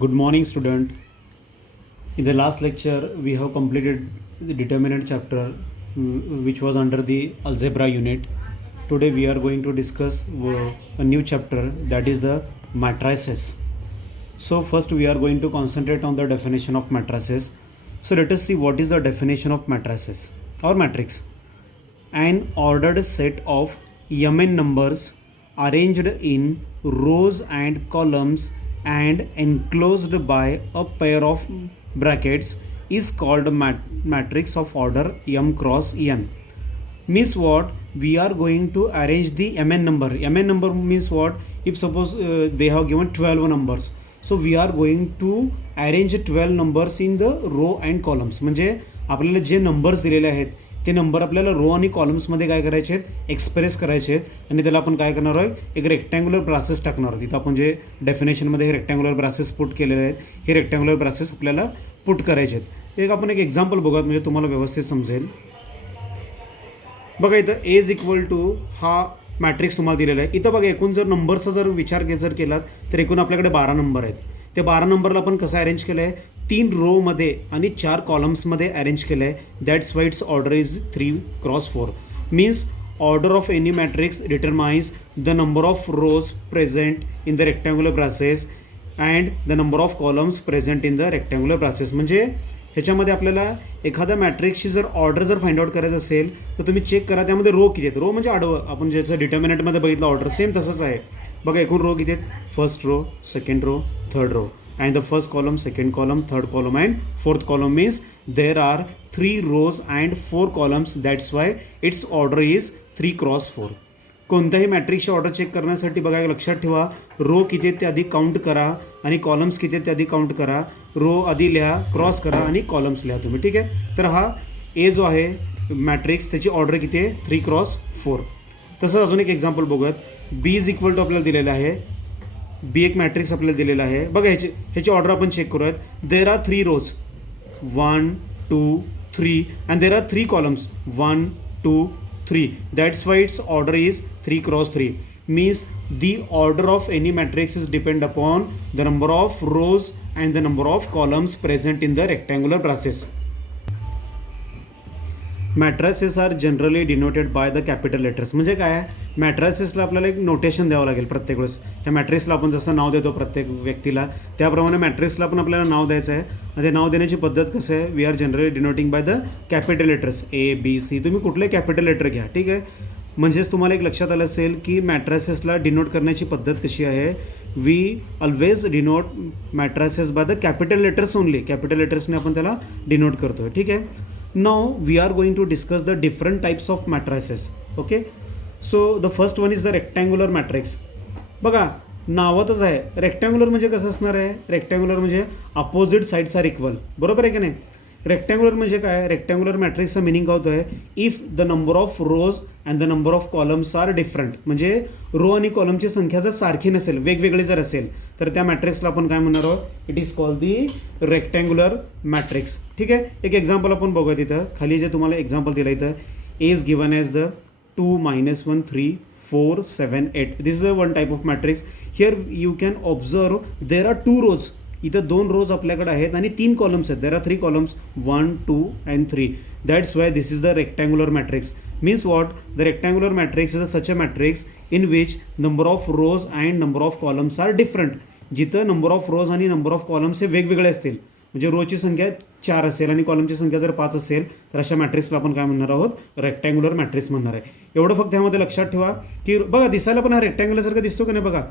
Good morning, student. In the last lecture, we have completed the determinant chapter, which was under the algebra unit. Today, we are going to discuss a new chapter, that is the matrices. So, first, we are going to concentrate on the definition of matrices. So, let us see what is the definition of matrices or matrix. An ordered set of Mn numbers arranged in rows and columns and enclosed by a pair of brackets is called matrix of order m cross n. Means what? We are going to arrange the Mn number. Mn number means what? If suppose they have given 12 numbers, so we are going to arrange 12 numbers in the row and columns. म्हणजे आपल्याला जे numbers दिलेले आहेत ते number आपल्याला row आणि कॉलम्समध्ये काय करायचे आहेत, एक्सप्रेस करायचे आहेत. आणि त्याला आपण काय करणार आहोत, एक रेक्टँग्युलर ब्रासेस टाकणार आहोत. इथं आपण जे डेफिनेशनमध्ये हे रेक्टँग्युलर ब्रासेस पुट केलेले आहेत, हे रेक्टँग्युलर ब्रासेस आपल्याला पुट करायचे आहेत. एक आपण एक एक्झाम्पल बघूयात म्हणजे तुम्हाला व्यवस्थित समजेल. बघा इथं ए इज इक्वल टू हा मॅट्रिक्स तुम्हाला दिलेला आहे. इथं बघा एकूण जर नंबरचा जर विचार जर केलात तर एकूण आपल्याकडे 12 नंबर आहेत. ते 12 नंबरला आपण कसं अरेंज केलं आहे, 3 रोमध्ये आणि 4 कॉलम्समध्ये अरेंज केलं आहे. That's why its order is 3x4. Means order of any matrix determines the number of rose present in the rectangular braces and the number of columns present in the rectangular braces. म्हणजे ह्याच्यामध्ये आपल्याला एखाद्या मॅट्रिक्सची जर order जर find out करायचं असेल तर तुम्ही चेक करा त्यामध्ये रो किती आहेत. रो म्हणजे आडवं, आपण ज्याचं डिटर्मिनंटमध्ये बघितलं ऑर्डर सेम तसंच आहे. बघा एकूण रो किती आहेत, first row, second row, third row. And the first column, second column, third column and fourth column means there are 3 rows and 4 columns. That's why its order is 3x4. कोणत्याही मॅट्रिक्सची order check करण्यासाठी बघा लक्षात ठेवा, row किती आहेत ते आधी काउंट करा आणि कॉलम्स किती आहेत ते आधी काउंट करा. रो आधी लिहा, क्रॉस करा आणि कॉलम्स लिहा तुम्ही. ठीक आहे. तर हा ए जो आहे मॅट्रिक्स त्याची ऑर्डर किती आहे, 3x4. तसंच अजून एक एक्झाम्पल बघूयात. बी इज इक्वल टू आपल्याला दिलेलं आहे. बी एक मॅट्रिक्स आपल्याला दिलेला आहे. बघा ह्याची ऑर्डर आपण चेक करूयात. There are 3 rows 1 2 3 and there are 3 columns 1 2 3. That's why its order is 3x3. Means the order of any matrix is depend upon the number of rows and the number of columns present in the rectangular braces. Matrices are generally denoted by the capital letters. म्हणजे काय आहे, मॅट्रायसेसला आपल्याला एक notation द्यावं लागेल प्रत्येक वेळेस. त्या मॅट्रिक्सला आपण जसं नाव देतो प्रत्येक व्यक्तीला, त्याप्रमाणे मॅट्रिक्सला पण आपल्याला नाव द्यायचं आहे. आणि ते नाव देण्याची पद्धत कसं आहे, we are generally denoting by the capital letters A B C. तुम्ही कुठले कॅपिटल लेटर घ्या. ठीक आहे. म्हणजेच तुम्हाला एक लक्षात आलं असेल की मॅट्रायसेसला डिनोट करण्याची पद्धत कशी आहे. We always denote matrices by the capital letters only. Capital लेटर्सने आपण त्याला डिनोट करतो. ठीक आहे. Now we are going to discuss the different types of matrices. Okay, so the first one is the rectangular matrix. बघा नावातच आहे rectangular म्हणजे कसं असणार आहे, रेक्टँग्युलर म्हणजे अपोजिट साईड्स आर इक्वल. बरोबर आहे की नाही. रेक्टँग्युलर म्हणजे काय, रेक्टँग्युलर मॅट्रिक्सचा मिनिंग काय होतं आहे, if the number of rows and the number of columns are different. म्हणजे रो आणि कॉलमची संख्या जर सारखी नसेल, वेगवेगळी जर असेल तर त्या मॅट्रिक्सला आपण काय म्हणणार आहोत, it is called the rectangular matrix. ठीक आहे. एक एक्झाम्पल आपण बघूया. तिथं खाली जे तुम्हाला एक्झाम्पल दिलं इथं, A is given as the 2 -1 3 4 7 8. This is a one type of matrix. Here you can observe there are 2 rows. इथं 2 रोज आपल्याकडे आहेत आणि 3 कॉलम्स आहेत. There are 3 columns 1 2 and 3. That's why this is the rectangular matrix. Means what, the rectangular matrix is a such a matrix in which number of rows and number of columns are different. जिथं number of रोज आणि number of columns हे वेगवेगळे असतील. म्हणजे रोची संख्या 4 असेल आणि कॉलमची संख्या जर 5 असेल तर अशा मॅट्रिक्सला आपण काय म्हणणार आहोत, रेक्टँग्युलर मॅट्रिक्स म्हणणार आहे. एवढं फक्त ह्यामध्ये लक्षात ठेवा की बघा दिसायला पण हा रेक्टँग्युलरसारखा दिसतो का नाही. बघा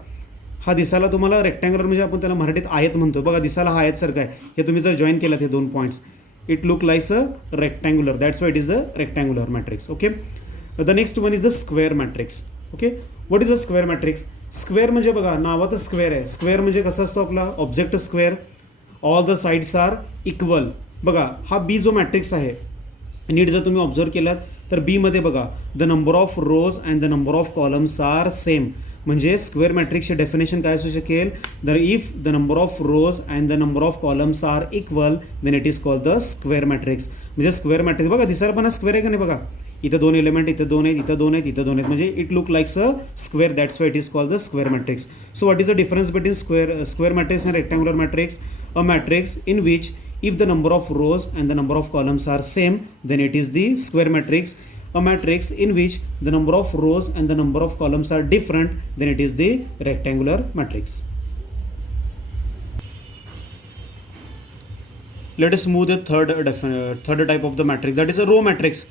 हा दिसायला तुम्हाला रेक्टँग्युलर म्हणजे आपण त्याला मराठीत आयत म्हणतो. बघा दिसायला हा आयतसारखा आहे. हे तुम्ही जर जॉईन केलं हे 2 points, it look likes a rectangular. That's why it is a rectangular matrix. Okay. The next one is a square matrix. Okay. What is a square matrix. Square म्हणजे बघा नावातच स्क्वेअर आहे. स्क्वेअर म्हणजे कसं असतो आपला object square, all the sides are equal. बघा हा बी जो मॅट्रिक्स आहे, नीट जर तुम्ही ऑब्झर्व केलात तर बीमध्ये बघा the number of rows and the number of columns are same. म्हणजे स्क्वेअर मॅट्रिक्सचे डेफिनेशन काय असू शकेल, दर if the number of rows and the number of columns are equal then it is called the square matrix. म्हणजे square matrix बघा दिसायला पण हा स्क्वेअर आहे का नाही. बघा इथं 2 एलिमेंट, इथं 2 आहेत, इथं 2 आहेत, इथं 2 आहेत, म्हणजे it look likes a square. That's why it is called the square matrix. So what is the difference between square matrix and rectangular matrix? A matrix in which if the number of rows and the number of columns are same, then it is the square matrix. A matrix in which the number of rows and the number of columns are different, then it is the rectangular matrix. Let us move the third type of the matrix, that is a row matrix.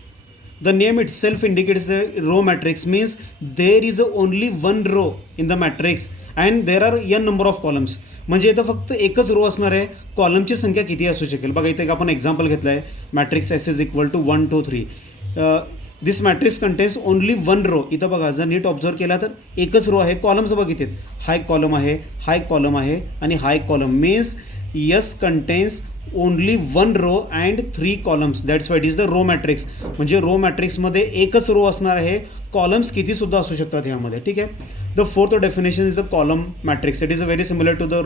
The name itself indicates the row matrix, means there is only one row in the matrix and there are n number of columns. म्हणजे इथं फक्त एकच row असणार आहे, कॉलमची संख्या किती असू शकेल. बघा इथे एक आपण एक्झाम्पल घेतलं आहे, matrix S is equal to 1 2 3. This matrix contains only one row. इथं बघा जर नीट ऑब्झर्व केला तर एकच रो आहे, कॉलम्स बघितले, हा एक कॉलम आहे, हा एक कॉलम आहे आणि हा एक column. Means S contains only one row and 3 columns. That's why it is the row matrix. म्हणजे रो मॅट्रिक्समध्ये एकच रो असणार आहे, कॉलम्स किती सुद्धा असू शकतात ह्यामध्ये. ठीक आहे. The fourth definition is the column matrix. It is very similar to the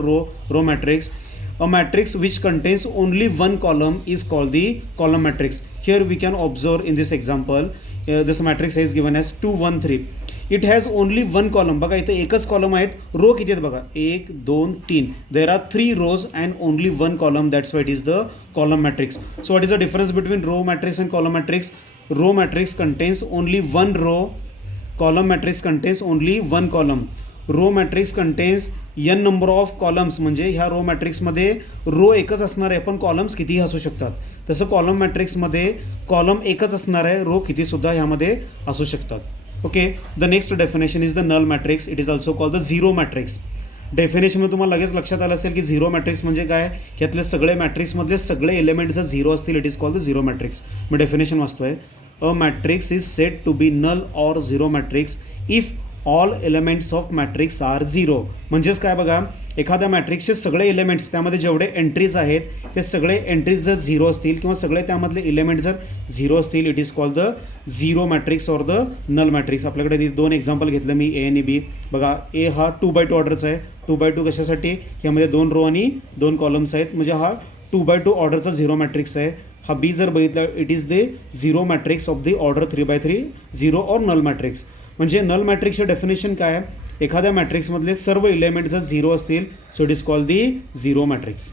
row matrix. A matrix which contains only one column is called the column matrix. Here we can observe in this example, this matrix is given as 2 1 3. It has only one column. बघा इथे एकच column आहेत, row किती आहेत बघा, 1 2 3. There are 3 rows and only one column. That's why it is the column matrix. So what is the difference between row matrix and column matrix? Row matrix contains only one row. Column matrix contains only one column. Row matrix contains n number of columns. म्हणजे ह्या row मॅट्रिक्समध्ये row एकच असणार आहे, पण columns कितीही असू शकतात. तसं कॉलम मॅट्रिक्समध्ये कॉलम एकच असणार आहे, रो कितीसुद्धा ह्यामध्ये असू शकतात. Okay. The next definition is the null matrix. It is also called the zero matrix. डेफिनेशनमध्ये तुम्हाला लगेच लक्षात आलं असेल की झिरो मॅट्रिक्स म्हणजे काय, यातले सगळे मॅट्रिक्समधले सगळे एलिमेंट जर झिरो असतील, it is called the zero matrix. मी डेफिनेशन वाचतोय. A matrix is said to be null or zero matrix if all elements of matrix are zero. म्हणजेच काय बघा, एखाद्या मॅट्रिक्सचे सगळे एलिमेंट्स, त्यामध्ये जेवढे एंट्रीज आहेत ते सगळे एंट्रीज जर झिरो असतील किंवा सगळे त्यामधले एलिमेंट जर झिरो असतील, it is called the zero matrix or the null matrix. आपल्याकडे 2 एक्झाम्पल घेतलं मी, ए आणि बी. बघा ए हा 2x2 ऑर्डरचा आहे. 2x2 कशासाठी, ह्यामध्ये 2 रो आणि 2 कॉलम्स आहेत, म्हणजे हा 2x2 ऑर्डरचा झिरो मॅट्रिक्स आहे. हा बी जर बघितला, it is the zero matrix of the order 3x3 zero or null matrix. म्हणजे नल मॅट्रिक्सचे डेफिनेशन काय आहे, एखाद्या मॅट्रिक्समधले सर्व एलिमेंट जर झिरो असतील, so it is called the zero matrix.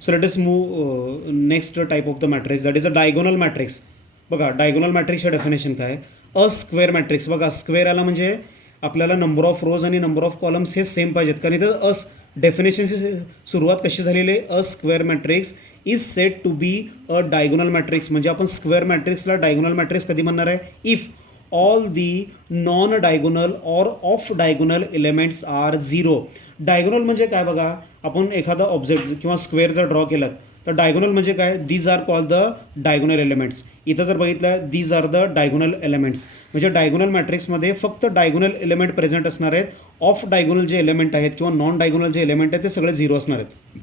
So let us move next type of the matrix, that is a diagonal matrix. बघा डायगोनल मॅट्रिक्सचे डेफिनेशन काय, अ स्क्वेअर मॅट्रिक्स. बघा स्क्वेअर आला म्हणजे आपल्याला नंबर ऑफ रोज आणि नंबर ऑफ कॉलम्स हे same पाहिजेत, कारण इथं डेफिनेशनची सुरुवात कशी झालेली आहे, a square matrix is said to be a diagonal matrix. म्हणजे आपण स्क्वेअर मॅट्रिक्सला डायगोनल मॅट्रिक्स कधी म्हणणार आहे, if all the non diagonal or off diagonal elements are zero. Diagonal म्हणजे काय बघा, आपण एखादा ऑब्जेक्ट किंवा स्क्वेअर जर ड्रॉ केलात तर डायगोनल म्हणजे काय, these are called the diagonal elements. इथं जर बघितलं, these are the diagonal elements. म्हणजे डायगोनल मॅट्रिक्समध्ये फक्त डायगोनल एलिमेंट प्रेझेंट असणार आहेत. ऑफ डायगोनल जे एलिमेंट आहेत किंवा नॉन डायगोनल जे एलिमेंट आहेत ते सगळे झिरो असणार आहेत.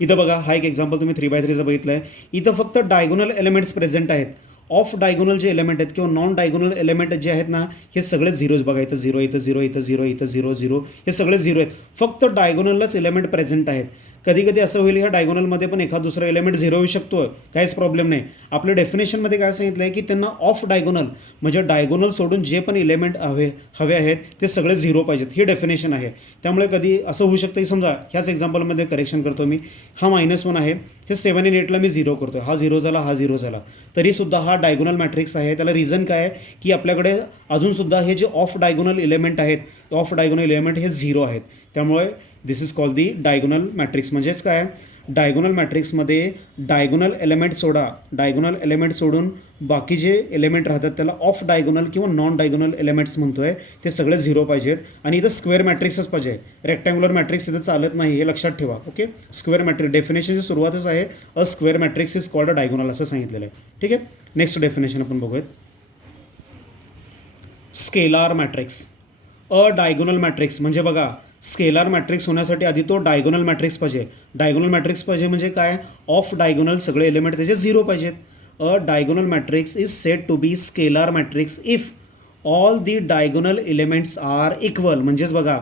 इथं बघा हा एक एक्झाम्पल तुम्ही 3x3चं बघितलं आहे. इथं फक्त डायगोनल एलिमेंट्स प्रेझेंट आहेत. ऑफ डायगोनल जे एलिमेंट आहेत किंवा नॉन डायगोनल एलिमेंट जे आहेत ना, हे सगळे झिरोज. बघा इथं झिरो, इथं झिरो, इथं झिरो, इथं झिरो, झिरो, हे सगळे झिरो आहेत. फक्त डायगोनललाच एलिमेंट प्रेझेंट आहेत. कधी कधी असं होईल, ह्या डायगोनलमध्ये पण एखाद दुसरा एलिमेंट झिरो होऊ शकतो, काहीच प्रॉब्लेम नाही. आपल्या डेफिनेशनमध्ये काय सांगितलं आहे की त्यांना ऑफ डायगोनल म्हणजे डायगोनल सोडून जे पण एलिमेंट हवे आहेत ते सगळे झिरो पाहिजेत, ही डेफिनेशन आहे. त्यामुळे कधी असं होऊ शकतं की समजा ह्याच एक्झाम्पलमध्ये करेक्शन करतो मी, हा -1 आहे, हे 7 आणि 8ला मी झिरो करतो, हा झिरो झाला, हा झिरो झाला, तरीसुद्धा हा डायगोनल मॅट्रिक्स आहे. त्याला रिझन काय आहे की आपल्याकडे अजूनसुद्धा हे जे ऑफ डायगोनल एलिमेंट आहेत, ऑफ डायगोनल एलिमेंट हे झिरो आहेत. त्यामुळे this is called the diagonal matrix. म्हणजेच काय, डायगोनल मॅट्रिक्समध्ये डायगोनल एलिमेंट डायगोनल एलिमेंट सोडून बाकी जे एलिमेंट राहतात त्याला ऑफ डायगोनल किंवा नॉन डायगोनल एलिमेंट्स म्हणतोय, ते सगळे झिरो पाहिजेत. आणि इथं स्क्वेअर मॅट्रिक्सच पाहिजे, रेक्टँग्युलर मॅट्रिक्स इथं चालत नाही, हे लक्षात ठेवा. ओके, स्क्वेअर मॅट्रिक्स डेफिनेशनची सुरुवातच आहे, a square matrix is called a diagonal असं सांगितलेलं आहे. ठीक आहे. नेक्स्ट डेफिनेशन आपण बघूयात, scalar matrix. A diagonal matrix म्हणजे बघा, स्केलार मॅट्रिक्स होण्यासाठी आधी तो डायगोनल मॅट्रिक्स पाहिजे. डायगोनल मॅट्रिक्स पाहिजे म्हणजे काय, ऑफ डायगोनल सगळे एलिमेंट त्याचे झिरो पाहिजेत. A diagonal matrix is said to be scalar matrix if all the diagonal elements are equal. म्हणजेच बघा,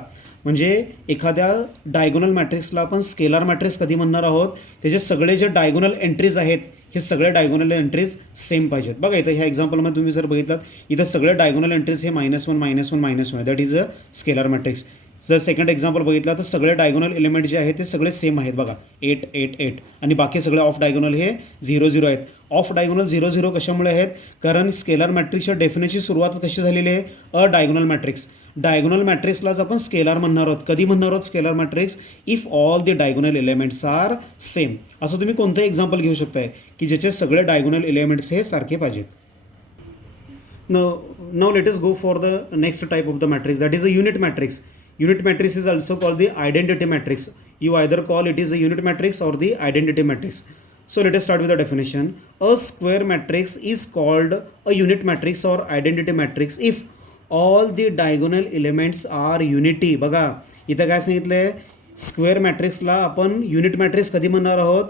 म्हणजे एखाद्या डायगोनल मॅट्रिक्सला आपण स्केलार मॅट्रिक्स कधी म्हणणार आहोत, त्याचे सगळे जे डायगोनल एंट्रीज आहेत हे सगळे डायगोनल एंट्रीज सेम पाहिजेत. बघा इथं ह्या एक्झाम्पलमध्ये तुम्ही जर बघितलात इथं सगळे डायगोनल एंट्रीज हे -1 -1 -1 that is a scalar matrix. जर सेकंड एक्झाम्पल बघितला तर सगळे डायगोनल एलिमेंट जे आहेत ते सगळे सेम आहेत बघा 8 8 8 आणि बाकी सगळे ऑफ डायगोनल हे 0 0 आहेत. ऑफ डायगोनल 0 0 कशामुळे आहेत? कारण स्केलार मॅट्रिक्सच्या डेफिनेशनची सुरुवात कशी झालेली आहे? A diagonal matrix. डायगोनल मॅट्रिक्सलाच आपण स्केलार म्हणणार आहोत. कधी म्हणणार आहोत scalar matrix? If all the diagonal elements are same. असं तुम्ही कोणतं एक्झाम्पल घेऊ शकताय की ज्याचे सगळे डायगोनल एलिमेंट्स हे सारखे पाहिजेत. Now let us go for the next type of the matrix, that is a unit matrix. Unit matrix is also called the identity matrix. You either call it is a unit matrix or the identity matrix. So let us start with the definition. A square matrix is called a unit matrix or identity matrix if all the diagonal elements are unity. बघा इथं काय सांगितलंय, square मॅट्रिक्सला आपण unit matrix कधी म्हणणार आहोत?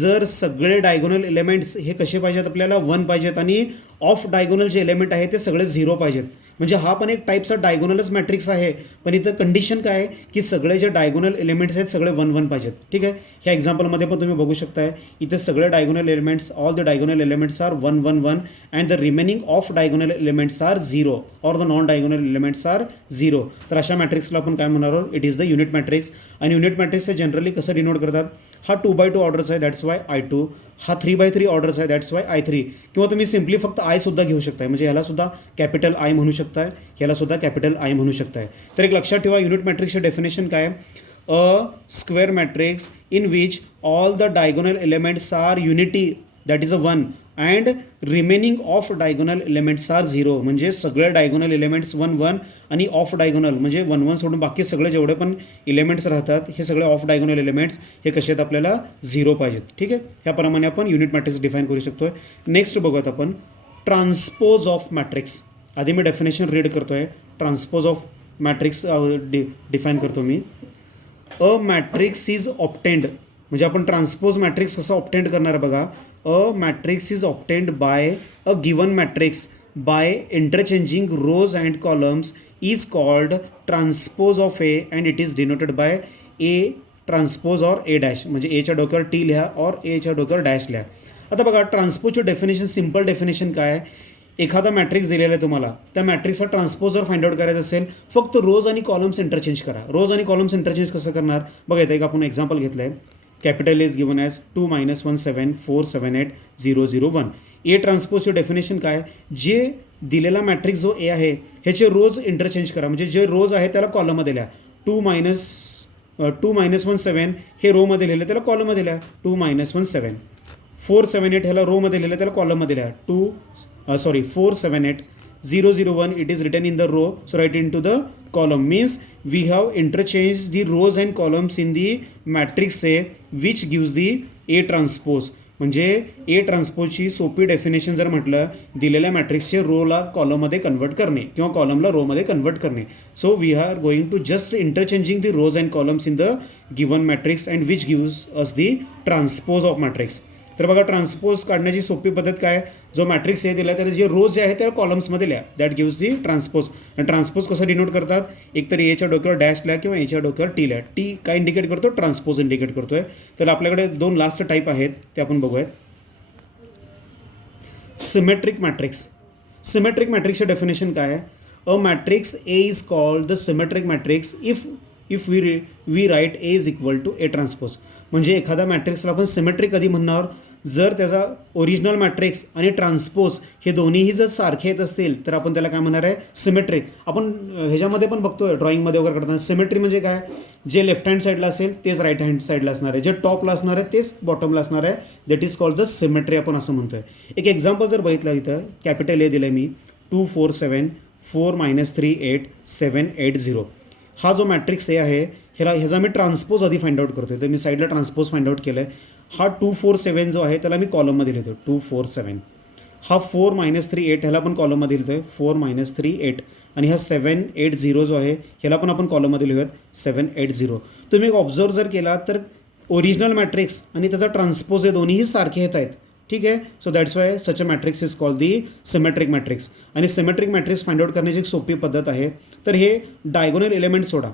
जर सगळे डायगोनल एलिमेंट्स हे कसे पाहिजेत? आपल्याला 1 पाहिजेत आणि ऑफ डायगोनल जे एलिमेंट आहे ते सगळे 0 पाहिजेत. म्हणजे हा पण एक टाईपचा डायगोनलच मॅट्रिक्स आहे, पण इथं कंडिशन काय आहे की सगळे जे डायगोनल एलिमेंट्स आहेत सगळे 1 1 पाहिजेत. ठीक आहे, ह्या एक्झाम्पलमध्ये पण तुम्ही बघू शकताय इथं सगळे diagonal elements, all the diagonal elements are 1 1 1 and the remaining of diagonal elements are 0 or the non diagonal elements are 0. तर अशा मॅट्रिक्सला आपण काय म्हणणार आहोत? It is the unit matrix. आणि युनिट मॅट्रिक्सचे जनरली कसं डिनोट करतात? हा 2x2 ऑर्डरचा आहे दॅट्स वाय I2. हा 3x3 ऑर्डरचा आहे दॅट्स वाय I3. किंवा तुम्ही सिम्पली फक्त आय सुद्धा घेऊ शकताय, म्हणजे ह्याला सुद्धा कॅपिटल आय म्हणू शकताय, ह्याला सुद्धा कॅपिटल आय म्हणू शकताय. तर एक लक्षात ठेवा, युनिट मॅट्रिक्सचे डेफिनेशन काय? A square matrix in which all the diagonal elements are unity that is a 1 and remaining of diagonal elements are 0. म्हणजे सगळे डायगोनल एलिमेंट्स 1 1 आणि ऑफ डायगोनल म्हणजे 1 1 सोडून बाकी सगळे जेवढे पण एलिमेंट्स राहतात हे सगळे ऑफ डायगोनल एलिमेंट्स हे कसे आहेत? आपल्याला 0 पाहिजेत. ठीक आहे, ह्याप्रमाणे आपण युनिट मॅट्रिक्स डिफाईन करू शकतोय. नेक्स्ट बघूयात आपण ट्रान्सपोज ऑफ मॅट्रिक्स. आधी मी डेफिनेशन रीड करतोय. ट्रान्सपोज ऑफ मॅट्रिक्स डिफाईन करतो मी. अ मॅट्रिक्स इज ऑप्टेंड, म्हणजे आपण ट्रान्सपोज मॅट्रिक्स कसं ऑप्टेंड करणार बघा. A matrix is obtained by a given matrix by interchanging rows and columns is called transpose of A and it is denoted by A transpose or A dash. म्हणजे एच्या डोक्यावर T लिहा और एच्या डोक्यावर डॅश लिहा. आता बघा ट्रान्सपोजचं डेफिनेशन, सिम्पल डेफिनेशन काय आहे? एखादा मॅट्रिक्स दिलेला आहे तुम्हाला, त्या मॅट्रिक्सचा ट्रान्सपोज जर फाइंड आउट करायचं असेल फक्त रोज आणि कॉलम्स इंटरचेंज करा. रोज आणि कॉलम्स इंटरचेंज कसं करणार? बघा इथं एक आपण एक्झाम्पल घेतलं आहे. Capital is given as 2 - 1 7 4 7 8 0 0 1. A ट्रान्सपोजचे definition काय? जे दिलेला मॅट्रिक्स जो ए आहे ह्याचे रोज इंटरचेंज करा. म्हणजे जे रोज आहे त्याला कॉलममध्ये लिहा. 2 - 1 7 हे रोमध्ये लिहिलं त्याला कॉलममध्ये लिहा 2 - 1 7. 4 7 8 ह्याला रोमध्ये लिहिलं त्याला कॉलममध्ये लिहा 4 7 8 0 0 1 it is written in the row, so write into the column. Means we have interchanged the rows and columns in the matrix A which gives the A transpose. म्हणजे ए ट्रान्सपोजची सोपी डेफिनेशन जर म्हटलं, दिलेल्या मॅट्रिक्सचे रोला कॉलममध्ये कन्वर्ट करणे किंवा कॉलमला रोमध्ये कन्वर्ट करणे. So we are going to just interchanging the rows and columns in the given matrix and which gives us the transpose of matrix. तर बघा ट्रान्सपोज काढण्याची सोपी पद्धत काय? जो मॅट्रिक्स ए दिला त्याला जे रोज जे आहे त्या कॉलम्समध्ये लिहा, दॅट गिव्स दी ट्रान्सपोज. आणि ट्रान्सपोज कसं डिनोट करतात? एकतर एच्या डोक्यावर डॅश लिहा किंवा एच्या डोक्यावर टी लिहा. टी काय इंडिकेट करतो? ट्रान्सपोज इंडिकेट करतोय. तर आपल्याकडे 2 लास्ट टाईप आहेत ते आपण बघूयात. Symmetric matrix. सिमेट्रिक मॅट्रिक्सचे डेफिनेशन काय आहे? A matrix A is called the symmetric matrix if we write A is equal to A transpose. म्हणजे एखाद्या मॅट्रिक्सला आपण सिमेट्रिक कधी म्हणणार? जर त्याचा ओरिजिनल मॅट्रिक्स आणि ट्रान्सपोज हे दोन्हीही जर सारखे येत असतील तर आपण त्याला काय म्हणणार आहे? सिमेट्रिक. आपण ह्याच्यामध्ये पण बघतोय ड्रॉइंगमध्ये वगैरे करताना. सिमेट्री म्हणजे काय? जे लेफ्ट हँड साईडला असेल तेच राईट हँड साईडला असणार आहे, जे टॉपला असणार आहे तेच बॉटमला असणार आहे. That is called the symmetry आपण असं म्हणतोय. एक एक्झाम्पल जर बघितलं इथं कॅपिटल ए दिलं मी 2 4 7 4 - 3 8 7 8 0. हा जो मॅट्रिक्स ए आहे ह्याचा मी ट्रान्सपोज आधी फाइंड आउट करतोय. तर मी साईडला ट्रान्सपोज फाइंड आउट केलं आहे. हा 2 4 7 जो आहे त्याला मी कॉलममध्ये लिहितो 2 4 7. हा 4 - 3 8 ह्याला पण कॉलममध्ये लिहितो आहे 4 - 3 8. आणि हा 7 8 0 जो आहे ह्याला पण आपण कॉलममध्ये लिहूयात 7 8 0. तुम्ही ऑब्झर्व जर केला तर ओरिजिनल मॅट्रिक्स आणि त्याचा ट्रान्सपोज हे दोन्हीही सारखे येत आहेत. ठीक आहे, so that's why such a matrix is called the symmetric matrix. आणि सिमेट्रिक मॅट्रिक्स फाइंड आउट करण्याची एक सोपी पद्धत आहे. तर हे डायगोनल एलिमेंट सोडा,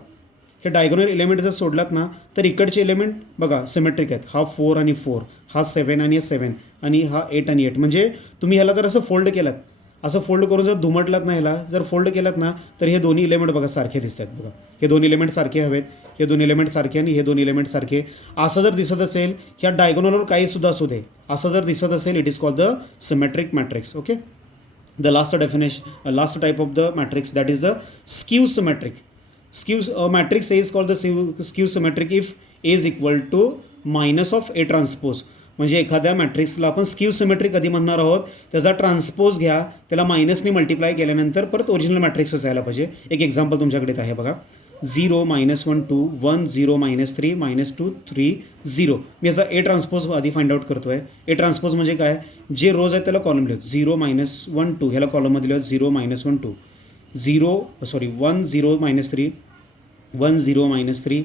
हे डायगोनल एलिमेंट जर सोडलात ना तर इकडचे एलिमेंट बघा सिमेट्रिक आहेत. हा 4 आणि 4, हा 7 आणि 7 आणि हा 8 आणि 8. म्हणजे तुम्ही ह्याला जर असं फोल्ड केलात, असं फोल्ड करून जर दुमटलात ना ह्याला जर फोल्ड केलात ना तर हे दोन्ही एलिमेंट बघा सारखे दिसतात. बघा हे दोन एलिमेंट सारखे हवेत, हे दोन एलिमेंट सारखे आणि हे दोन एलिमेंट सारखे. असं जर दिसत असेल ह्या डायगोनलवर काही सुद्धा असू दे, असं जर दिसत असेल it is called the symmetric matrix. Okay. The last type of the matrix, that is the skew symmetric. Matrix A is called the skew symmetric if A is equal to minus of A transpose. म्हणजे एखाद्या मॅट्रिक्सला आपण skew symmetry कधी म्हणणार आहोत, त्याचा transpose घ्या, त्याला मायनसने multiply केल्यानंतर परत ओरिजिनल मॅट्रिक्स असायला पाहिजे. एक एक्झाम्पल तुमच्याकडे आहे बघा, 0 -1 2 1 0 -3 -2 3 0. मी याचा ए ट्रान्सपोज आधी फाइंड आउट करतो आहे. ए ट्रान्सपोज म्हणजे काय, जे रोज आहेत त्याला कॉलम लिहत 0 -1 2 ह्याला कॉलममध्ये लिहत 0 -1 2 1 0 -3 1 0 -3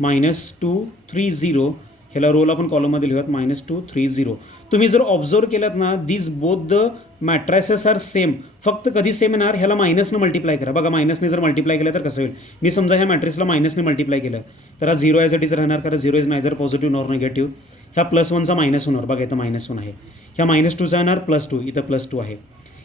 -2 3 0 ह्याला रोल आपण कॉलममध्ये लिहूयात -2 3 0. तुम्ही जर ऑब्झर्व केलात ना these both the matrices are same. फक्त कधी सेम येणार, ह्याला मायनसने मल्टिप्लाय करा. बघा मायनसने जर मल्टिप्लाय केलं तर कसं होईल, मी समजा ह्या मॅट्रिक्सला मायनसने मल्टिप्लाय केलं तर हा 0 ॲज इट इज राहणार, कारण 0 is neither positive nor negative. ह्या +1चा मायनस होणार, बघा इथं -1 आहे. ह्या -2चा येणार +2, इथं +2 आहे.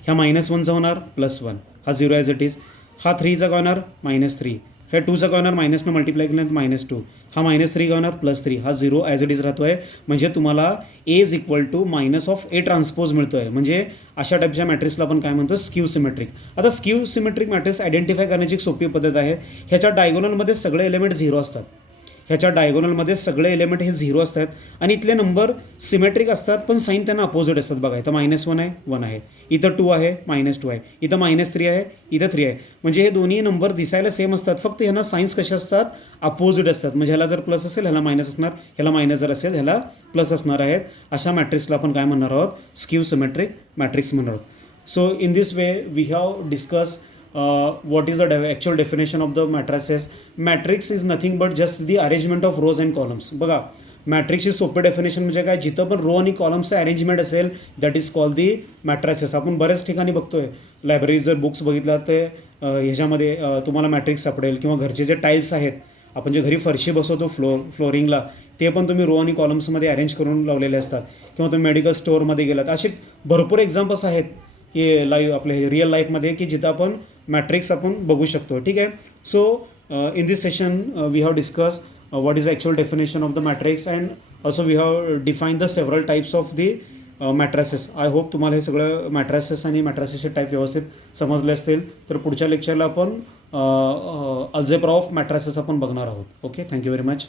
ह्या -1चा होणार +1, हा 0 ॲज इट इज. हा 3चा काय होणार -3, ह्या 2चा काय होणार मायनसने मल्टिप्लाय केल्यानंतर -2, हा -3 काय होणार +3, हा 0 ॲज इट इज राहतो आहे. म्हणजे तुम्हाला A is equal to minus of A transpose मिळतो आहे. म्हणजे अशा टाईपच्या मॅट्रिक्सला आपण काय म्हणतो, स्क्यू सिमेट्रिक. आता स्क्यू सिमेट्रिक मॅट्रिक्स आयडेंटिफाय करण्याची एक सोपी पद्धत आहे. ह्याच्या डायगोनलमध्ये सगळे एलिमेंट 0 असतात. ह्याच्या डायगोनलमध्ये सगळे एलिमेंट हे 0 असतात आणि इथले नंबर सिमेट्रिक असतात पण साईन त्यांना अपोजिट असतात. बघा इथं -1 आहे 1 आहे, इथं 2 आहे -2 आहे, इथं -3 आहे इथं 3 आहे. म्हणजे हे दोन्ही नंबर दिसायला सेम असतात, फक्त ह्यांना साईन्स कसे असतात, अपोजिट असतात. म्हणजे ह्याला जर प्लस असेल ह्याला मायनस असणार, ह्याला मायनस जर असेल ह्याला प्लस असणार आहेत. अशा मॅट्रिक्सला आपण काय म्हणणार आहोत, स्क्यू सिमेट्रिक मॅट्रिक्स म्हणणार आहोत. So in this way we have discuss what is the actual definition of the matrices. Matrix is nothing but just the arrangement of rows and columns. बघा मॅट्रिक्सची सोपे डेफिनेशन म्हणजे काय, जिथं पण रो आणि कॉलम्सचं अरेंजमेंट असेल that is called the matrices. आपण बऱ्याच ठिकाणी बघतोय, लायब्ररीत जर बुक्स बघितला तर ह्याच्यामध्ये तुम्हाला मॅट्रिक्स सापडेल, किंवा घरचे जे टाईल्स आहेत, आपण जे घरी फरशी बसवतो फ्लोरिंगला, ते पण तुम्ही रो आणि कॉलम्समध्ये अरेंज करून लावलेले असतात. किंवा तुम्ही मेडिकल स्टोअरमध्ये गेलात, असे भरपूर एक्झाम्पल्स आहेत की आपले रिअल लाईफमध्ये की जिथं आपण मॅट्रिक्स आपण बघू शकतो. ठीक आहे. So in this session we have discuss what is the actual definition of the matrix, and also we have defined the several types of the matrices. I hope तुम्हाला हे सगळं मॅट्रायसेस आणि मॅट्रायसेसचे टाईप व्यवस्थित समजले असतील. तर पुढच्या लेक्चरला आपण अल्जेब्रा ऑफ मॅट्रायसेस आपण बघणार आहोत. Okay, thank you very much.